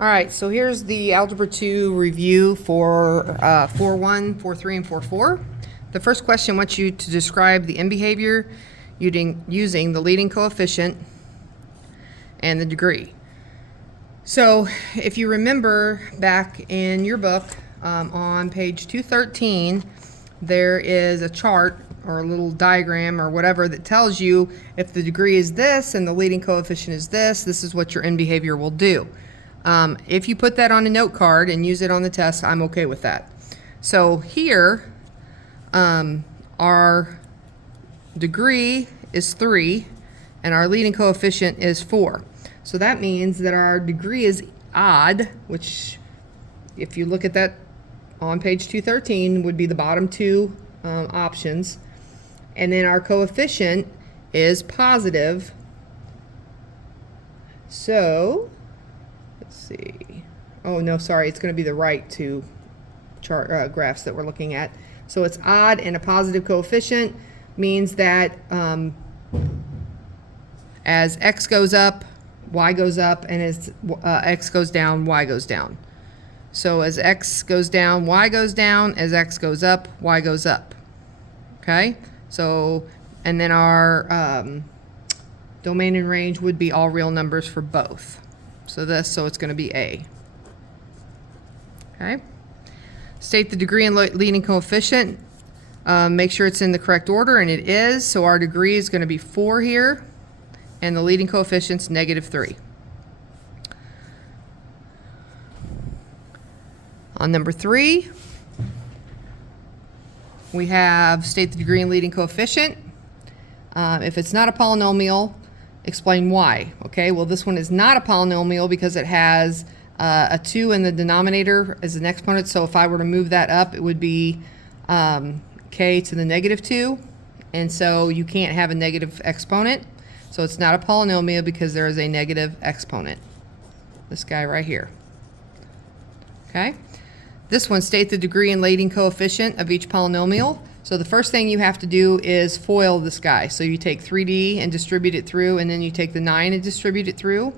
All right, so here's the Algebra 2 review for 4.1, 4.3, and 4.4. The first question wants you to describe the end behavior using the leading coefficient and the degree. So if you remember back in your book on page 213, there is a chart or a little diagram or whatever that tells you if the degree is this and the leading coefficient is this is what your end behavior will do. If you put that on a note card and use it on the test, I'm okay with that. So here, our degree is 3 and our leading coefficient is 4. So that means that our degree is odd, which if you look at that on page 213 would be the bottom two options. And then our coefficient is positive. So let's see. Oh no, sorry, it's going to be the right two chart graphs that we're looking at. So it's odd and a positive coefficient means that as x goes up, y goes up, and as x goes down, y goes down. So as x goes down, y goes down. As x goes up, y goes up. Okay? So, and then our domain and range would be all real numbers for both. So it's going to be A. Okay? State the degree and leading coefficient. Make sure it's in the correct order, and it is. So our degree is going to be 4 here, and the leading coefficient's -3. On number 3, we have state the degree and leading coefficient. If it's not a polynomial, explain why. Okay, well this one is not a polynomial because it has a 2 in the denominator as an exponent. So if I were to move that up, it would be k to the -2. And so you can't have a negative exponent. So it's not a polynomial because there is a negative exponent. This guy right here. Okay. This one, state the degree and leading coefficient of each polynomial. So the first thing you have to do is FOIL this guy. So you take 3D and distribute it through, and then you take the 9 and distribute it through.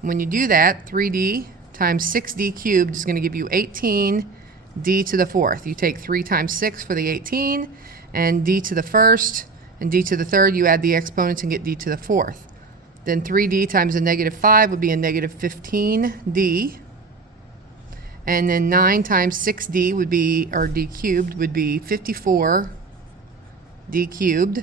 And when you do that, 3D times 6D cubed is going to give you 18D to the 4th. You take 3 times 6 for the 18, and D to the 1st, and D to the 3rd, you add the exponents and get D to the 4th. Then 3D times a -5 would be a -15D. And then 9 times 6D would be, or D cubed, would be 54D cubed.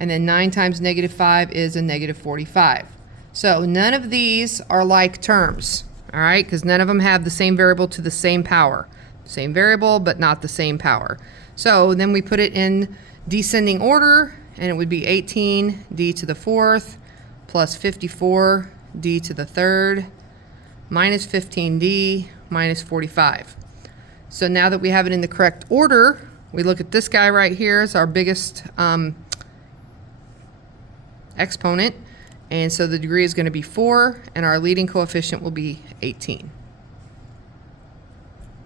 And then 9 times -5 is a -45. So none of these are like terms, all right? Because none of them have the same variable to the same power. Same variable, but not the same power. So then we put it in descending order, and it would be 18D to the 4th plus 54D to the 3rd minus 15D minus 45. So now that we have it in the correct order, we look at this guy right here as our biggest exponent. And so the degree is going to be 4, and our leading coefficient will be 18.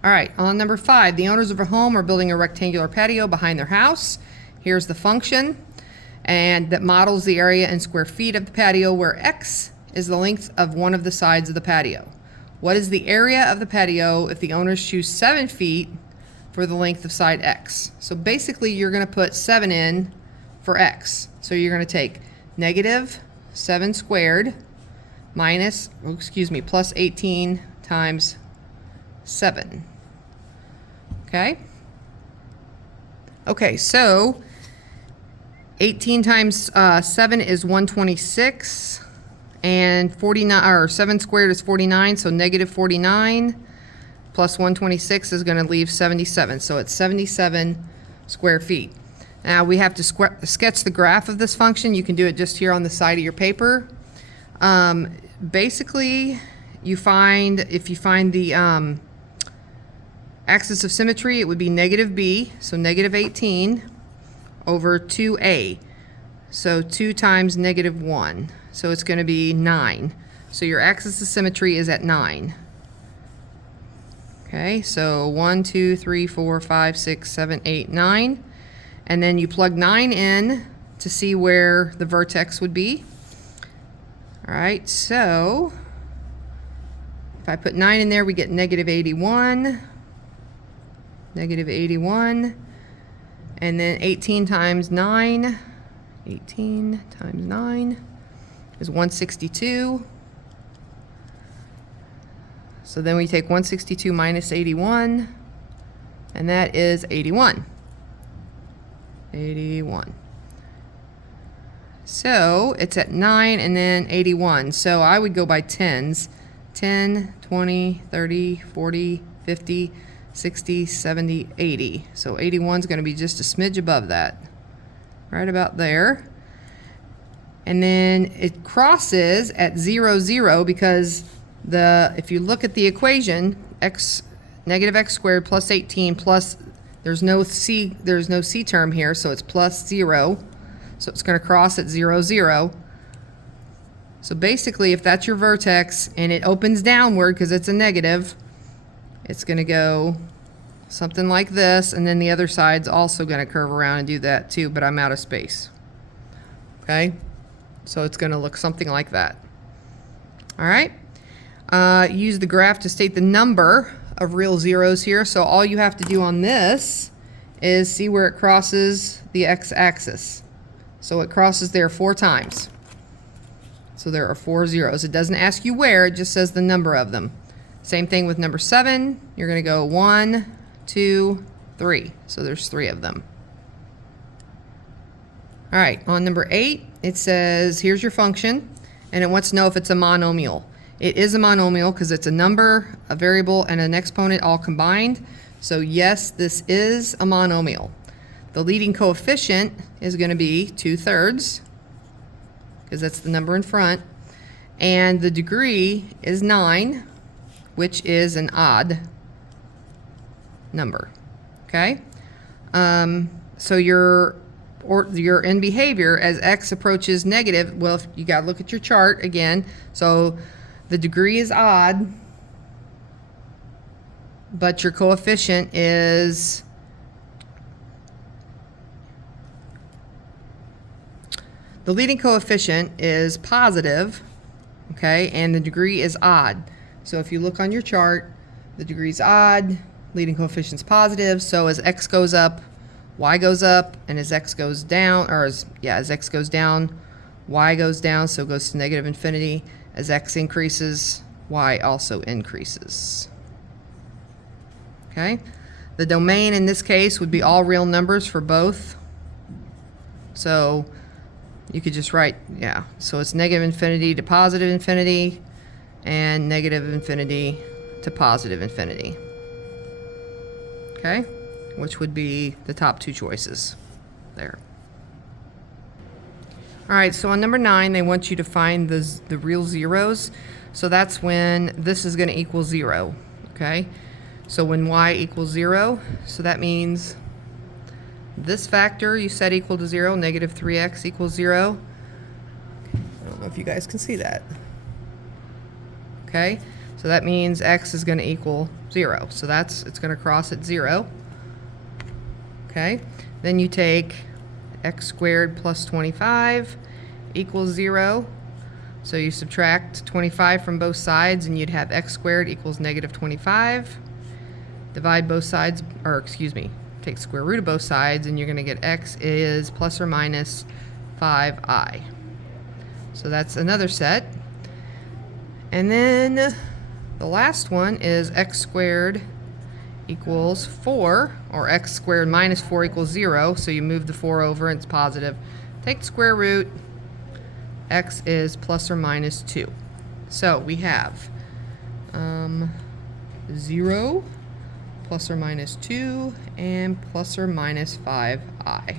All right, on number 5, the owners of a home are building a rectangular patio behind their house. Here's the function, and that models the area in square feet of the patio, where x is the length of one of the sides of the patio. What is the area of the patio if the owners choose 7 feet for the length of side x? So basically you're going to put 7 in for x. So you're going to take -7 squared minus, plus 18 times 7. Okay? Okay, so 18 times 7 is 126. And 49, or 7 squared is 49, so -49 plus 126 is going to leave 77. So it's 77 square feet. Now we have to sketch the graph of this function. You can do it just here on the side of your paper. Basically, if you find the axis of symmetry, it would be -b, so -18 over 2a. So 2 times -1. So it's going to be 9. So your axis of symmetry is at 9. Okay, so 1, 2, 3, 4, 5, 6, 7, 8, 9. And then you plug 9 in to see where the vertex would be. All right, so I put 9 in there, we get negative 81. Negative 81. And then 18 times 9. 18 times 9 is 162. So then we take 162 minus 81, and that is 81. 81. So it's at 9 and then 81. So I would go by tens. 10, 20, 30, 40, 50, 60, 70, 80. So 81 is going to be just a smidge above that. Right about there. And then it crosses at 0, 0 because if you look at the equation, negative x squared plus 18 plus, there's no c term here, so it's plus 0. So it's going to cross at 0, 0. So basically, if that's your vertex and it opens downward because it's a negative, it's going to go something like this, and then the other side's also going to curve around and do that too, but I'm out of space. Okay? So it's going to look something like that. All right? Use the graph to state the number of real zeros here. So all you have to do on this is see where it crosses the x-axis. So it crosses there 4 times. So there are 4 zeros. It doesn't ask you where, it just says the number of them. Same thing with number 7. You're going to go 1, 2, 3. So there's 3 of them. All right, on number 8, it says, here's your function, and it wants to know if it's a monomial. It is a monomial because it's a number, a variable, and an exponent all combined. So yes, this is a monomial. The leading coefficient is going to be 2/3, because that's the number in front. And the degree is 9, which is an odd number. Okay? So your in behavior as x approaches negative, well, if you got to look at your chart again. So the degree is odd, but your coefficient is the leading coefficient is positive, okay, and the degree is odd. So if you look on your chart, the degree is odd, leading coefficient is positive, so as x goes up, y goes up, and as x goes down, as x goes down, y goes down, so it goes to negative infinity. As x increases, y also increases. Okay? The domain in this case would be all real numbers for both. So you could just write, so it's negative infinity to positive infinity, and negative infinity to positive infinity. Okay? Which would be the top 2 choices there. All right, so on number 9, they want you to find the real zeros. So that's when this is going to equal 0, okay? So when y equals 0, so that means this factor you set equal to 0, negative 3x equals 0. I don't know if you guys can see that. Okay, so that means x is going to equal 0. So it's going to cross at 0. Okay, then you take x squared plus 25 equals 0. So you subtract 25 from both sides and you'd have x squared equals negative 25. Divide both sides, take the square root of both sides, and you're going to get x is plus or minus 5i. So that's another set. And then the last one is x squared equals 4, or x squared minus 4 equals 0, so you move the 4 over and it's positive. Take the square root, x is plus or minus 2. So we have 0, plus or minus 2, and plus or minus 5i.